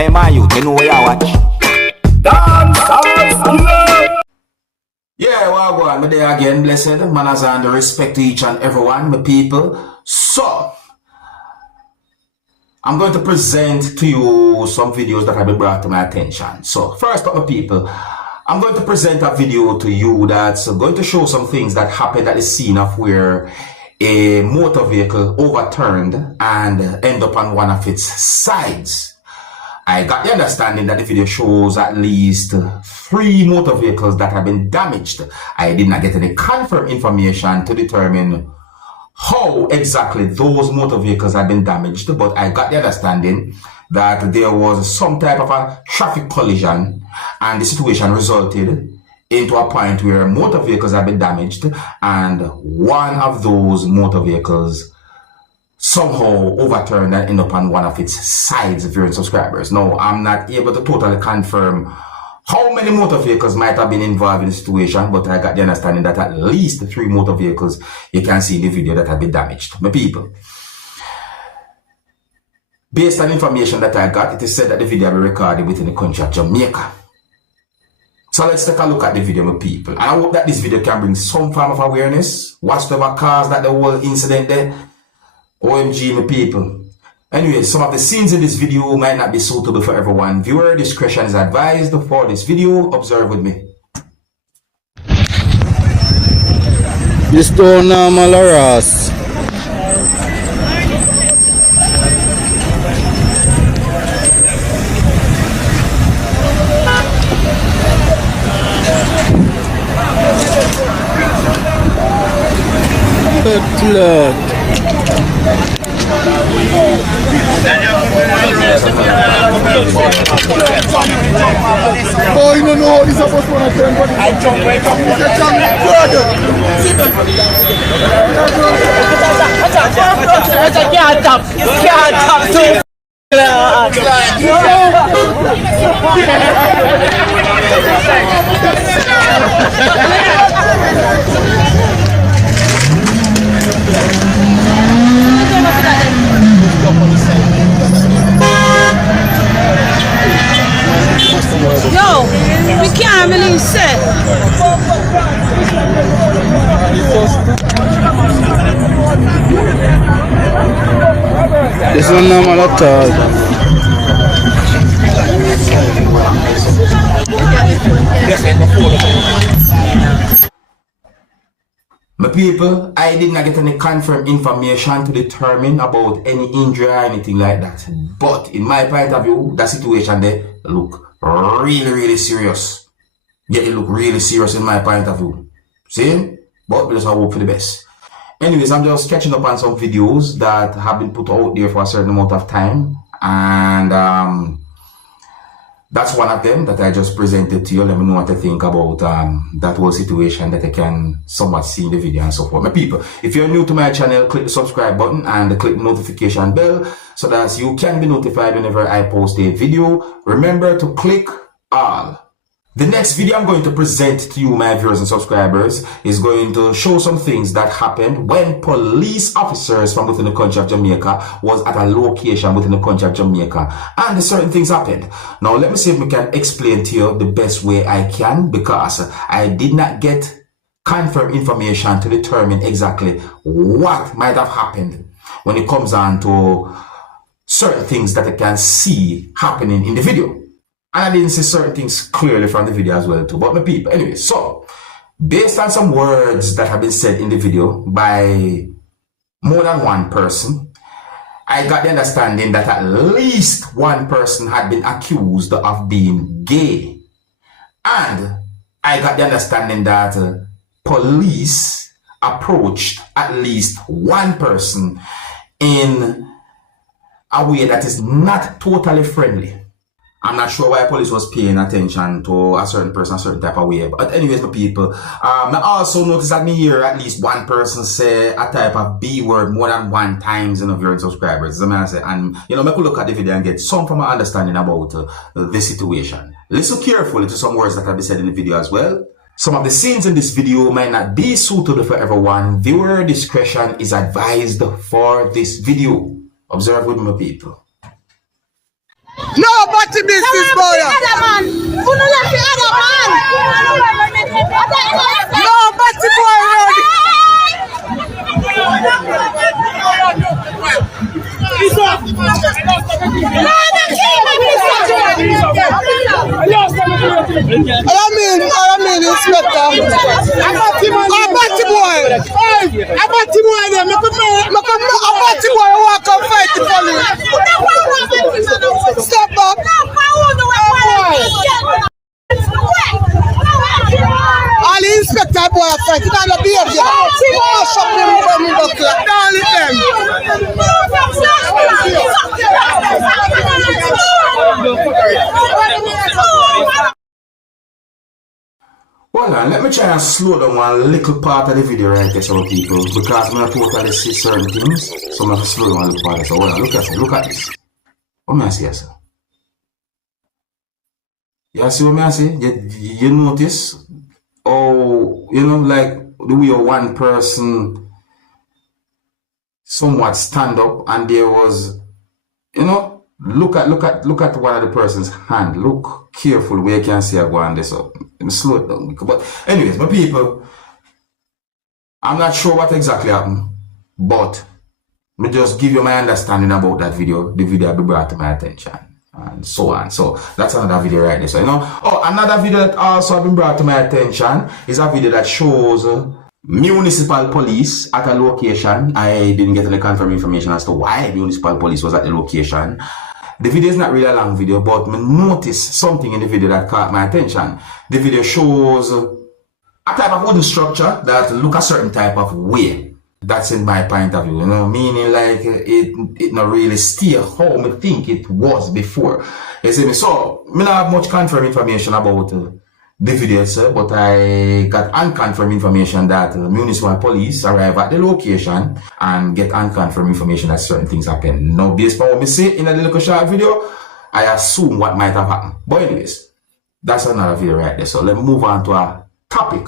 Hey man, you know where I watch. Dancehall. Yeah, well, go on. Me there again, blessed manners and respect to each and everyone, my people. So, I'm going to present to you some videos that have been brought to my attention. So, first up, my people, I'm going to present a video to you that's going to show some things that happened at the scene of where a motor vehicle overturned and ended up on one of its sides. I got the understanding that the video shows at least 3 motor vehicles that have been damaged. I did not get any confirmed information to determine how exactly those motor vehicles have been damaged, but I got the understanding that there was some type of a traffic collision and the situation resulted into a point where motor vehicles have been damaged and one of those motor vehicles somehow overturned and ended up on one of its sides, viewing subscribers. Now, I'm not able to totally confirm how many motor vehicles might have been involved in the situation, but I got the understanding that at least 3 motor vehicles you can see in the video that have been damaged. My people, based on information that I got, it is said that the video will be recorded within the country of Jamaica. So let's take a look at the video, my people. And I hope that this video can bring some form of awareness whatsoever caused that the whole incident there. OMG, my people. Anyway, some of the scenes in this video might not be suitable for everyone. Viewer discretion is advised for this video. Observe with me. This don't normal harass. Good luck. Oh, you don't know how this is supposed to happen, but I jump right up. Yo, we can't really say. This one normal at all. My people, I did not get any confirmed information to determine about any injury or anything like that. But in my point of view, that situation there look really serious. Yeah, it look really serious in my point of view. See? But we just hope for the best. Anyways, I'm just catching up on some videos that have been put out there for a certain amount of time. And that's one of them that I just presented to you. Let me know what you think about that whole situation that I can somewhat see in the video and so forth. My people, if you're new to my channel, click the subscribe button and click the notification bell so that you can be notified whenever I post a video. Remember to click all. The next video I'm going to present to you, my viewers and subscribers, is going to show some things that happened when police officers from within the country of Jamaica was at a location within the country of Jamaica, and certain things happened. Now let me see if we can explain to you the best way I can, because I did not get confirmed information to determine exactly what might have happened when it comes on to certain things that I can see happening in the video. And I didn't see certain things clearly from the video as well too. But my people, anyway, so based on some words that have been said in the video by more than one person, I got the understanding that at least one person had been accused of being gay. And I got the understanding that police approached at least one person in a way that is not totally friendly. I'm not sure why police was paying attention to a certain person a certain type of way. But anyways, my people, I also noticed that me hear at least one person say a type of B word more than one times in a viewing subscribers. And, you know, I could look at the video and get some from an understanding about the situation. Listen carefully to some words that have been said in the video as well. Some of the scenes in this video might not be suitable for everyone. Viewer discretion is advised for this video. Observe with me, people. No, but batty business, boy. No, batty boy, I mean, Inspector. A batty boy. A batty boy there. A batty boy walk and fight the police. Step back. All the inspector boy fight. It's not a behavior. Mash up them from the clock. Don't leave them. Hold on, let me try and slow down one little part of the video right there, some people, because I'm going to totally see certain things, so I'm going to slow down one little part. So hold on, look at this. What may I see, sir? You see what I see? You notice? Oh, you know, like the way one person somewhat stand up and there was, you know, look at one of the person's hand. Look careful where you can see I go on this up. Let me slow it down. But anyways, my people, I'm not sure what exactly happened, but me just give you my understanding about that video. The video be brought to my attention and so on. So that's another video right there. So you know, oh, another video that also been brought to my attention is a video that shows municipal police at a location. I didn't get any confirmed information as to why municipal police was at the location. The video is not really a long video, but I noticed something in the video that caught my attention. The video shows a type of wooden structure that look a certain type of way. That's in my point of view, you know, meaning like it not really still how I think it was before. You see me? So, I don't have much confirmed information about the video, sir, but I got unconfirmed information that municipal police arrive at the location and get unconfirmed information that certain things happen. Now, based on what I see in a little short video, I assume what might have happened. But anyways, that's another video right there. So let me move on to a topic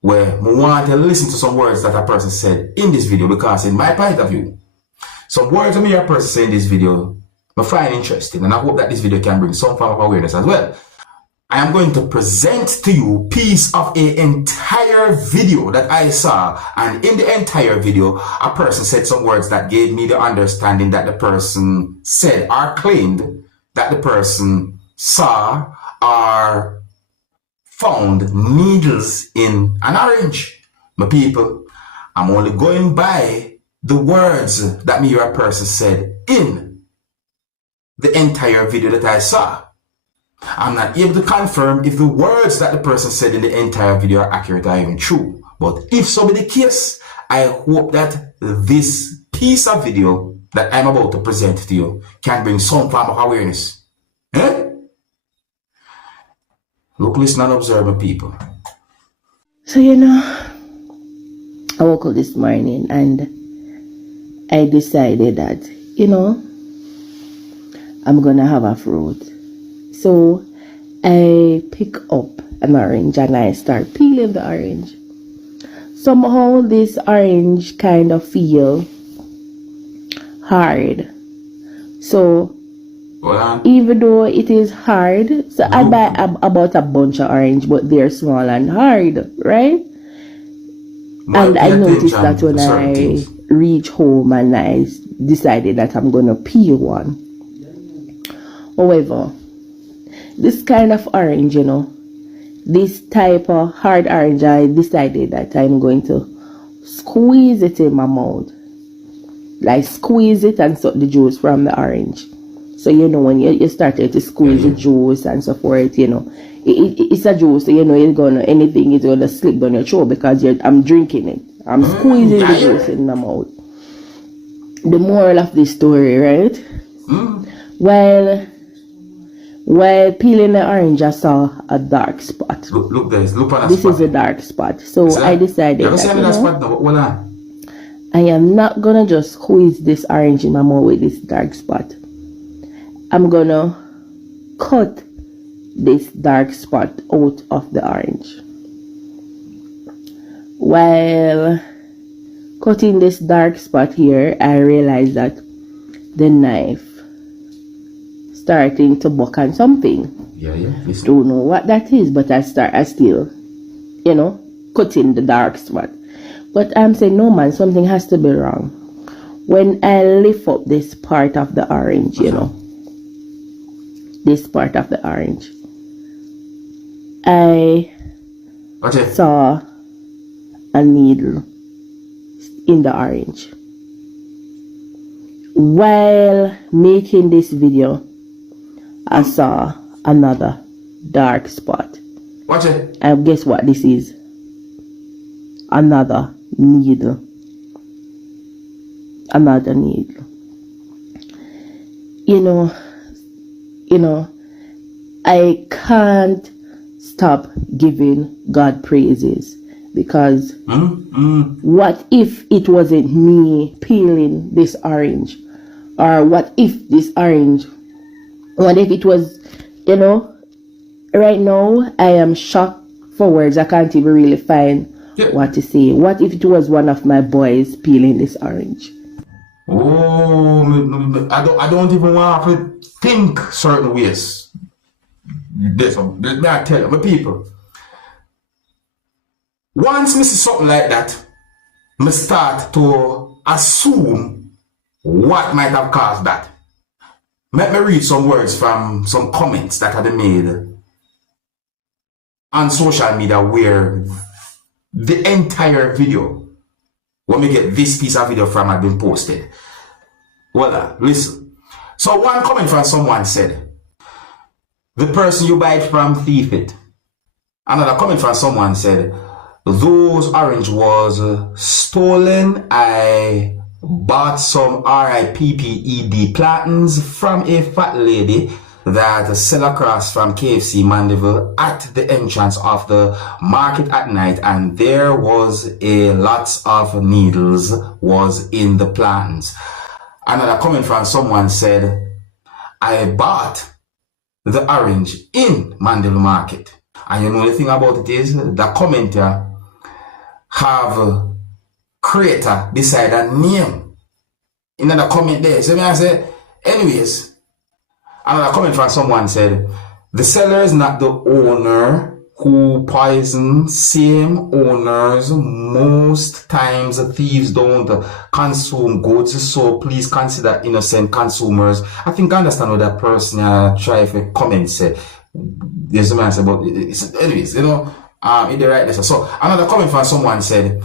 where we want to listen to some words that a person said in this video, because in my point of view, some words that a person said in this video I find interesting, and I hope that this video can bring some form of awareness as well. I am going to present to you a piece of an entire video that I saw, and in the entire video, a person said some words that gave me the understanding that the person said or claimed that the person saw or found needles in an orange. My people, I'm only going by the words that me or a person said in the entire video that I saw. I'm not able to confirm if the words that the person said in the entire video are accurate or even true. But if so be the case, I hope that this piece of video that I'm about to present to you can bring some form of awareness. Eh? Look, listen and observe, my people. So, you know, I woke up this morning and I decided that, you know, I'm gonna have a fruit. So I pick up an orange and I start peeling the orange. Somehow this orange kind of feel hard. So even though it is hard, so I buy about a bunch of orange, but they're small and hard, right? And I noticed that when I reach home and I decided that I'm gonna peel one. However, this kind of orange, you know, this type of hard orange, I decided that I'm going to squeeze it in my mouth. Like squeeze it and suck the juice from the orange. So, you know, when you started to squeeze the juice and so forth, you know, it's a juice, so, you know, anything is going to slip down your throat because I'm drinking it. I'm squeezing the juice in my mouth. The moral of this story, right? While peeling the orange, I saw a dark spot. Look guys, look at that this spot. Is a dark spot. So I decided you that, spot now? Hold on. I am not gonna just squeeze this orange in my mouth with this dark spot. I'm gonna cut this dark spot out of the orange. While cutting this dark spot here, I realized that the knife starting to buck on something. Yeah. Listen. Don't know what that is, but I still, you know, cut in the dark spot. But I'm saying, no man, something has to be wrong. When I lift up this part of the orange, you know, this part of the orange, I saw a needle in the orange. While making this video, I saw another dark spot. Watch it. And guess what this is? Another needle. Another needle. You know, I can't stop giving God praises, because what if it wasn't me peeling this orange? Or what if this orange, what if it was, you know, right now I am shocked for words. I can't even really find what to say. What if it was one of my boys peeling this orange? Oh, I don't even want to think certain ways. Let me tell you, my people. Once I see something like that, I start to assume what might have caused that. Let me read some words from some comments that have been made on social media, where the entire video, when we get this piece of video from, had been posted. Well, listen. So one comment from someone said, the person you buy it from, thief it. Another comment from someone said, those orange was stolen. I bought some RIPPED plantains from a fat lady that sell across from KFC Mandeville at the entrance of the market at night, and there was a lots of needles was in the plantains. Another comment from someone said, I bought the orange in Mandeville Market. And you know the thing about it is, the commenter have creator decide a name in the comment there. So I say, anyways, another comment from someone said, the seller is not the owner who poison. Same owners. Most times thieves don't consume goods, so please consider innocent consumers. I think I understand what that person try to comment say. There's a man say, but anyways, you know, in the right lesson. So another comment from someone said,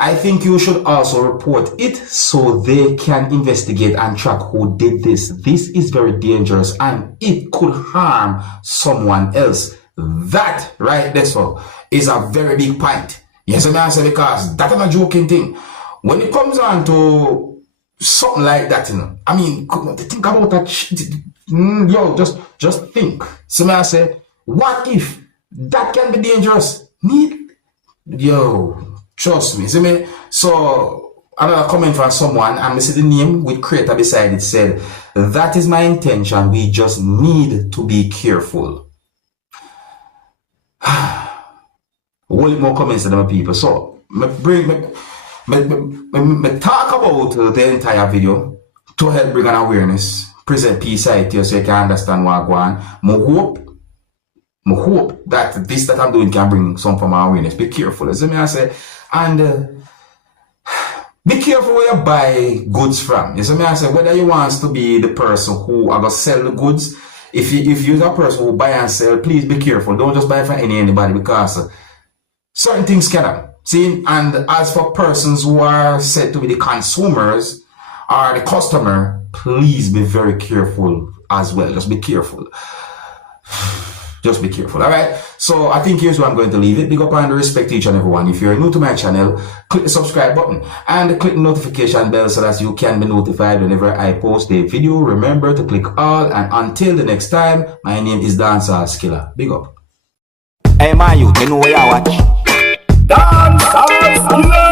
I think you should also report it so they can investigate and track who did this. This is very dangerous and it could harm someone else. That right there so is a very big point. Yes, I say, because that's not a joking thing. When it comes on to something like that, you know, I mean, think about that. Yo, just think. So I say, what if that can be dangerous? Yo. Trust me. See me? So another comment from someone, and I see the name with creator beside it, said, that is my intention. We just need to be careful. Only more comments than my people. So me talk about the entire video to help bring an awareness, present peace out here so you can understand what going on. I hope that this that I'm doing can bring some form of awareness. Be careful. As I say, and be careful where you buy goods from. You see me I say, whether you want to be the person who are going to sell the goods, if you're a person who buy and sell, please be careful. Don't just buy from anybody, because certain things can happen. See, and as for persons who are said to be the consumers or the customer, please be very careful as well. Just be careful. Just be careful, alright? So I think here's where I'm going to leave it. Big up and respect each and everyone. If you're new to my channel, click the subscribe button and click the notification bell so that you can be notified whenever I post a video. Remember to click all, and until the next time, my name is Dancehall Skilla. Big up. Hey, my youth, you know where you watch? Dancehall Skilla.